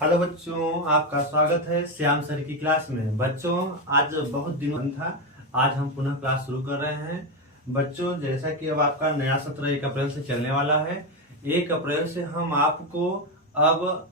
Hello बच्चों, आपका स्वागत है श्याम सर की क्लास में। बच्चों, आज बहुत दिनों था, आज हम पुनः क्लास शुरू कर रहे हैं। बच्चों, जैसा कि अब आपका नया सत्र 1 अप्रैल से चलने वाला है। 1 अप्रैल से हम आपको अब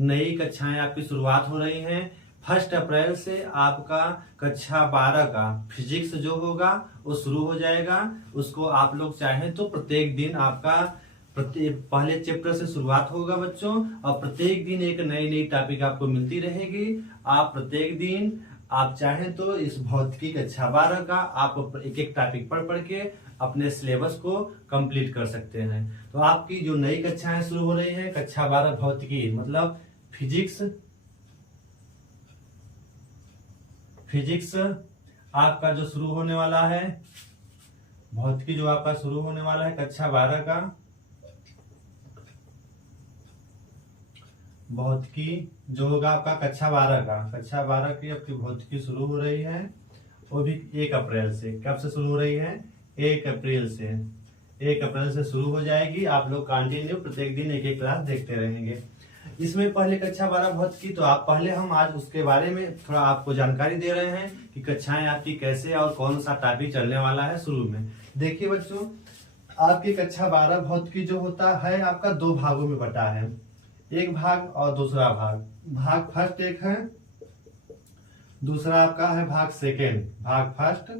नई कक्षाएं आपकी शुरुआत हो रही हैं। 1 अप्रैल से आपका कक्षा 12 का फिजिक्स जो होगा वो शुरू हो जाएगा। उसको आप लोग चाहें तो प्रत्येक दिन आपका पहले चैप्टर से शुरुआत होगा बच्चों, और प्रत्येक दिन एक नई नई टॉपिक आपको मिलती रहेगी। आप प्रत्येक दिन आप चाहें तो इस भौतिकी कक्षा 12 का आप एक एक टॉपिक पढ़ के अपने सिलेबस को कंप्लीट कर सकते हैं। तो आपकी जो नई कक्षाएं शुरू हो रही हैं, कक्षा 12 भौतिकी मतलब फिजिक्स आपका जो शुरू होने वाला है, भौतिकी जो आपका शुरू होने वाला है कक्षा 12 का, भौतिकी जो होगा आपका कक्षा 12 की आपकी भौतिकी शुरू हो रही है, वो भी 1 अप्रैल से। कब से शुरू हो रही है? 1 अप्रैल से। 1 अप्रैल से शुरू हो जाएगी। आप लोग कंटिन्यू प्रत्येक दिन एक एक क्लास देखते रहेंगे। इसमें पहले कक्षा 12 भौतिकी, तो आप पहले हम आज उसके बारे में थोड़ा आपको जानकारी दे रहे हैं कि कक्षाएं आपकी कैसे और कौन सा टॉपिक चलने वाला है शुरू में। देखिए बच्चों, आपकी कक्षा 12 भौतिकी जो होता है आपका 2 भागों में बटा है, एक भाग और दूसरा भाग। भाग फर्स्ट एक है, दूसरा आपका है भाग सेकेंड। भाग फर्स्ट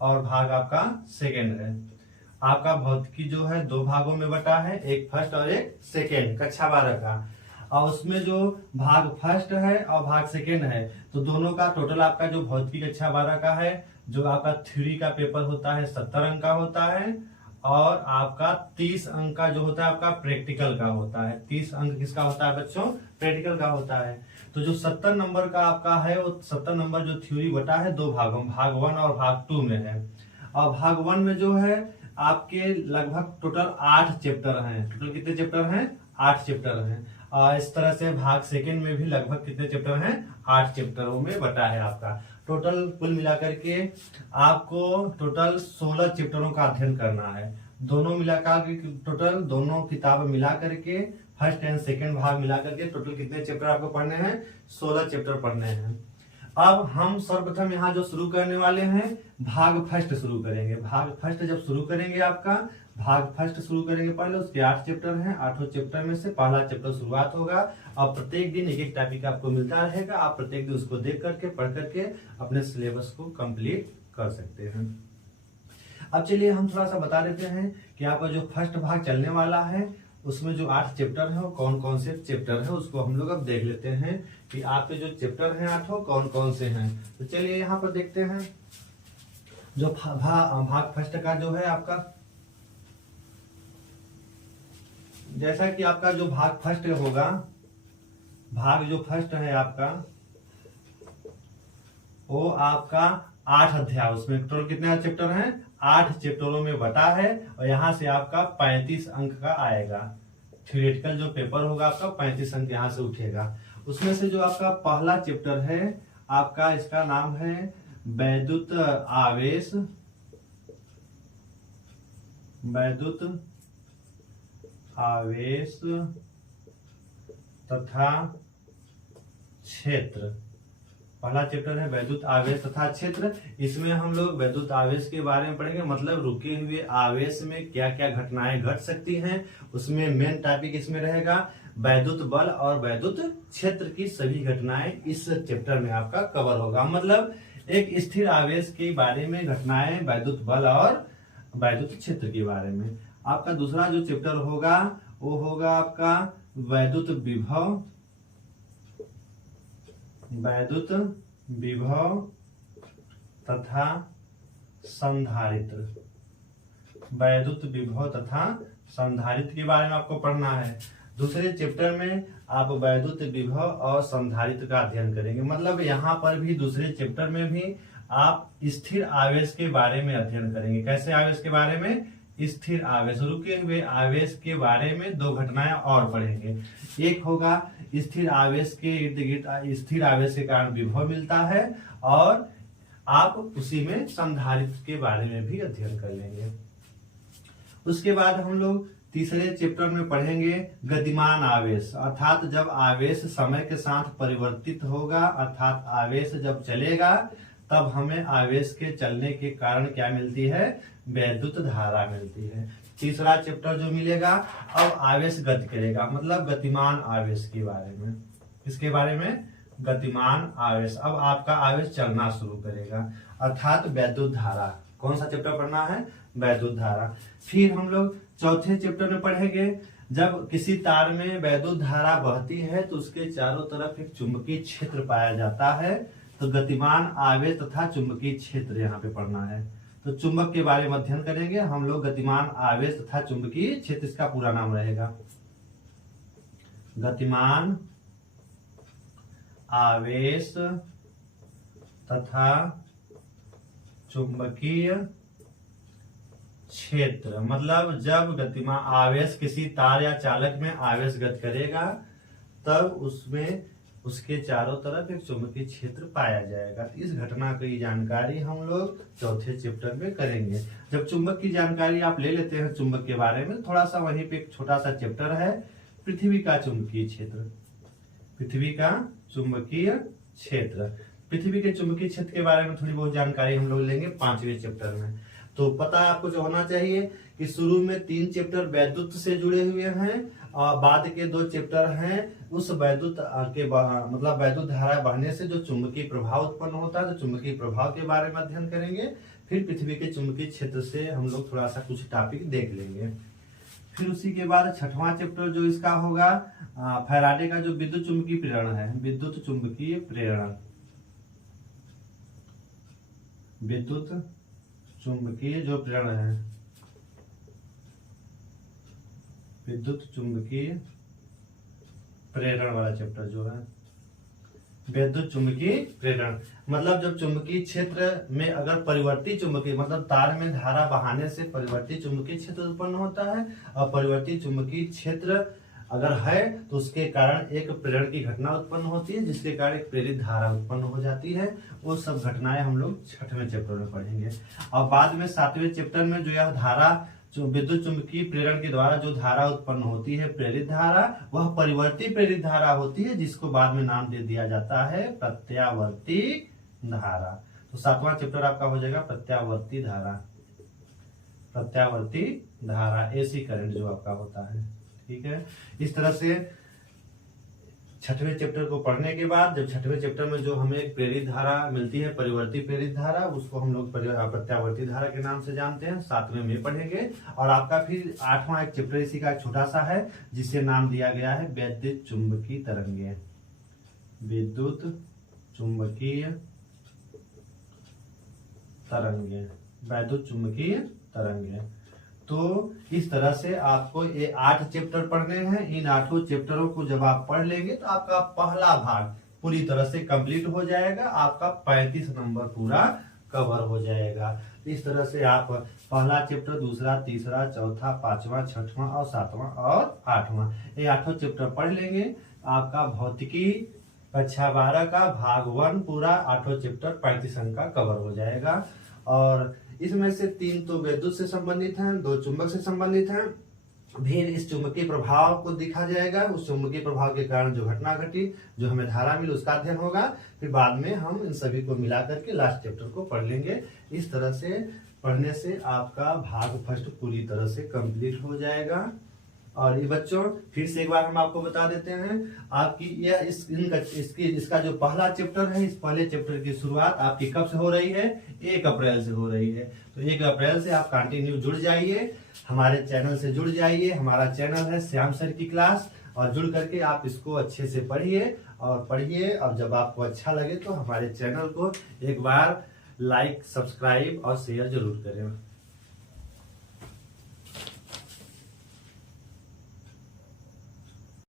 और भाग आपका सेकेंड है। आपका भौतिकी जो है 2 भागों में बटा है, एक फर्स्ट और एक सेकेंड कक्षा 12 का। और उसमें जो भाग फर्स्ट है और भाग सेकेंड है, तो दोनों का टोटल आपका जो भौतिकी कक्षा 12 का है, जो आपका थ्योरी का पेपर होता है 70 अंक का होता है, और आपका 30 अंक का जो होता है आपका प्रैक्टिकल का होता है। 30 अंक किसका होता है बच्चों? प्रैक्टिकल का होता है। तो जो 70 नंबर का आपका है, वो 70 नंबर जो थ्योरी बटा है 2 भागों में, भाग 1 और भाग 2 में है। और भाग 1 में जो है आपके लगभग टोटल 8 चैप्टर हैं। टोटल कितने चैप्टर हैं? 8 चैप्टर हैं। और इस तरह से भाग सेकेंड में भी लगभग कितने चैप्टर हैं? 8 चैप्टरों में बटा है आपका। टोटल कुल मिलाकर के आपको टोटल 16 चैप्टरों का अध्ययन करना है। दोनों मिलाकर के टोटल दोनों किताब मिला करके फर्स्ट एंड सेकंड भाग मिला करके टोटल कितने चैप्टर आपको पढ़ने हैं? 16 चैप्टर पढ़ने हैं। अब हम सर्वप्रथम यहाँ जो शुरू करने वाले हैं, भाग फर्स्ट शुरू करेंगे। भाग फर्स्ट जब शुरू करेंगे आपका, भाग फर्स्ट शुरू करेंगे पहले, उसके 8 चैप्टर हैं। 8 चैप्टर में से पहला चैप्टर शुरुआत होगा, और प्रत्येक दिन एक एक टॉपिक आपको मिलता रहेगा। आप प्रत्येक दिन उसको देख करके पढ़ करके अपने सिलेबस को कंप्लीट कर सकते हैं। अब चलिए हम थोड़ा सा बता देते हैं कि आपका जो फर्स्ट भाग चलने वाला है, उसमें जो 8 चैप्टर है वो कौन कौन से चैप्टर है, उसको हम लोग अब देख लेते हैं कि आपके जो चैप्टर हैं 8 कौन कौन से हैं। तो चलिए यहाँ पर देखते हैं। जो भाग फर्स्ट का जो है आपका, जैसा कि आपका जो भाग फर्स्ट होगा, भाग जो फर्स्ट है आपका, वो आपका 8 अध्याय, उसमें टोटल कितने चैप्टर हैं? 8 चैप्टरों में बटा है। और यहाँ से आपका 35 अंक का आएगा। थ्योरेटिकल जो पेपर होगा आपका 35 अंक यहाँ से उठेगा। उसमें से जो आपका पहला चैप्टर है आपका, इसका नाम है वैद्युत आवेश, वैद्युत आवेश तथा क्षेत्र। पहला चैप्टर है वैद्युत आवेश तथा क्षेत्र। इसमें हम लोग वैद्युत आवेश के बारे में पढ़ेंगे, मतलब रुके हुए आवेश में क्या क्या घटनाएं घट सकती हैं। उसमें मेन टॉपिक इसमें रहेगा वैद्युत बल और वैद्युत क्षेत्र की सभी घटनाएं इस चैप्टर में आपका कवर होगा। मतलब एक स्थिर आवेश के बारे में घटनाएं, वैद्युत बल और वैद्युत क्षेत्र के बारे में। आपका दूसरा जो चैप्टर होगा वो होगा आपका वैद्युत विभव, वैद्युत विभव तथा संधारित्र। वैद्युत विभव तथा संधारित्र के बारे में आपको पढ़ना है। दूसरे चैप्टर में आप वैद्युत विभव और संधारित्र का अध्ययन करेंगे। मतलब यहाँ पर भी दूसरे चैप्टर में भी आप स्थिर आवेश के बारे में अध्ययन करेंगे। कैसे आवेश के बारे में? स्थिर आवेश, रुके हुए आवेश के बारे में 2 घटनाएं और पढ़ेंगे। एक होगा स्थिर आवेश के इर्द गिर्द स्थिर आवेश के कारण विभव मिलता है, और आप उसी में संधारित्र के बारे में भी अध्ययन कर लेंगे। उसके बाद हम लोग तीसरे चैप्टर में पढ़ेंगे गतिमान आवेश, अर्थात जब आवेश समय के साथ परिवर्तित होगा, अर्थात आवेश जब चलेगा तब हमें आवेश के चलने के कारण क्या मिलती है, वैद्युत धारा मिलती है। तीसरा चैप्टर जो मिलेगा, अब आवेश गति करेगा, मतलब गतिमान आवेश के बारे में। इसके बारे में गतिमान आवेश, अब आपका आवेश चलना शुरू करेगा, अर्थात वैद्युत धारा। कौन सा चैप्टर पढ़ना है, वैद्युत धारा। फिर हम लोग चौथे चैप्टर में पढ़ेंगे, जब किसी तार में वैद्युत धारा बहती है तो उसके चारों तरफ एक चुंबकीय क्षेत्र पाया जाता है, तो गतिमान आवेश तथा चुंबकीय क्षेत्र यहाँ पे पढ़ना है। तो चुंबक के बारे में अध्ययन करेंगे हम लोग, गतिमान आवेश तथा चुंबकीय क्षेत्र, इसका पूरा नाम रहेगा गतिमान आवेश तथा चुंबकीय क्षेत्र। मतलब जब गतिमान आवेश किसी तार या चालक में आवेश गति करेगा तब उसमें उसके चारों तरफ एक चुंबकीय क्षेत्र पाया जाएगा। इस घटना की जानकारी हम लोग चौथे चैप्टर में करेंगे। जब चुंबक की जानकारी आप ले लेते हैं चुंबक के बारे में, थोड़ा सा वहीं पे एक छोटा सा चैप्टर है पृथ्वी का चुंबकीय क्षेत्र। पृथ्वी का चुंबकीय क्षेत्र, पृथ्वी के चुंबकीय क्षेत्र के बारे में थोड़ी बहुत जानकारी हम लोग लेंगे 5वें चैप्टर में। तो पता है आपको जो होना चाहिए कि शुरू में 3 चैप्टर वैद्युत से जुड़े हुए हैं और बाद के 2 चैप्टर हैं उस वैद्युत के मतलब वैद्युत धारा बहने से जो चुंबकीय प्रभाव उत्पन्न होता है, तो चुंबकीय प्रभाव के बारे में अध्ययन करेंगे। फिर पृथ्वी के चुंबकीय क्षेत्र से हम लोग थोड़ा सा कुछ टॉपिक देख लेंगे। फिर उसी के बाद 6वां चैप्टर जो इसका होगा फैराडे का जो विद्युत चुंबकीय प्रेरण है, विद्युत चुंबकीय प्रेरण, विद्युत चुंबकीय जो प्रेरण है, विद्युत चुंबकीय प्रेरण वाला चैप्टर जो है, विद्युत चुंबकीय प्रेरण। मतलब जब चुंबकीय क्षेत्र में अगर परिवर्ती चुंबकीय, मतलब तार में धारा बहाने से परिवर्ती चुंबकीय क्षेत्र उत्पन्न होता है और परिवर्ती चुंबकीय क्षेत्र अगर है तो उसके कारण एक प्रेरण की घटना उत्पन्न होती है, जिसके कारण एक प्रेरित धारा उत्पन्न हो जाती है। वो सब घटनाएं हम लोग 6वें चैप्टर में पढ़ेंगे। और बाद में 7वें चैप्टर में जो यह धारा जो विद्युत चुंबकीय प्रेरण के द्वारा जो धारा उत्पन्न होती है प्रेरित धारा, वह परिवर्ती प्रेरित धारा होती है, जिसको बाद में नाम दे दिया जाता है प्रत्यावर्ती धारा। तो 7वां चैप्टर आपका हो जाएगा प्रत्यावर्ती धारा, प्रत्यावर्ती धारा, एसी करंट जो आपका होता है। ठीक है, इस तरह से 6वें चैप्टर को पढ़ने के बाद जब 6वें चैप्टर में जो हमें एक प्रेरित धारा मिलती है, परिवर्ती प्रेरित धारा, उसको हम लोग प्रत्यावर्ती धारा के नाम से जानते हैं, 7वें में पढ़ेंगे। और आपका फिर 8वां एक चैप्टर इसी का छोटा सा है जिसे नाम दिया गया है वैद्युत चुंबकीय तरंगे, विद्युत चुंबकीय तरंगे, वैद्युत चुंबकीय तरंगे। तो इस तरह से आपको ये 8 चैप्टर पढ़ने हैं। इन 8 चैप्टरों को जब आप पढ़ लेंगे तो आपका पहला भाग पूरी तरह से कंप्लीट हो जाएगा, आपका 35 नंबर पूरा कवर हो जाएगा। इस तरह से आप पहला चैप्टर, दूसरा, तीसरा, चौथा, 5वां, 6वां और 7वां और 8वां, ये 8 चैप्टर पढ़ लेंगे। आपका भौतिकी कक्षा 12 का भाग 1 पूरा 8 चैप्टर 35 अंक का कवर हो जाएगा। और इसमें से 3 तो विद्युत से संबंधित हैं, 2 चुंबक से संबंधित हैं। फिर इस चुंबकीय प्रभाव को दिखा जाएगा, उस चुंबकीय प्रभाव के कारण जो घटना घटी, जो हमें धारा मिली, उसका अध्ययन होगा। फिर बाद में हम इन सभी को मिला करके लास्ट चैप्टर को पढ़ लेंगे। इस तरह से पढ़ने से आपका भाग फर्स्ट पूरी तरह से कंप्लीट हो जाएगा। और ये बच्चों फिर से एक बार हम आपको बता देते हैं, आपकी यह इसका जो पहला चैप्टर है, इस पहले चैप्टर की शुरुआत आपकी कब से हो रही है, 1 अप्रैल से हो रही है। तो 1 अप्रैल से आप कंटिन्यू जुड़ जाइए, हमारे चैनल से जुड़ जाइए। हमारा चैनल है श्याम सर की क्लास, और जुड़ करके आप इसको अच्छे से पढ़िए और पढ़िए। और जब आपको अच्छा लगे तो हमारे चैनल को एक बार लाइक, सब्सक्राइब और शेयर जरूर करें।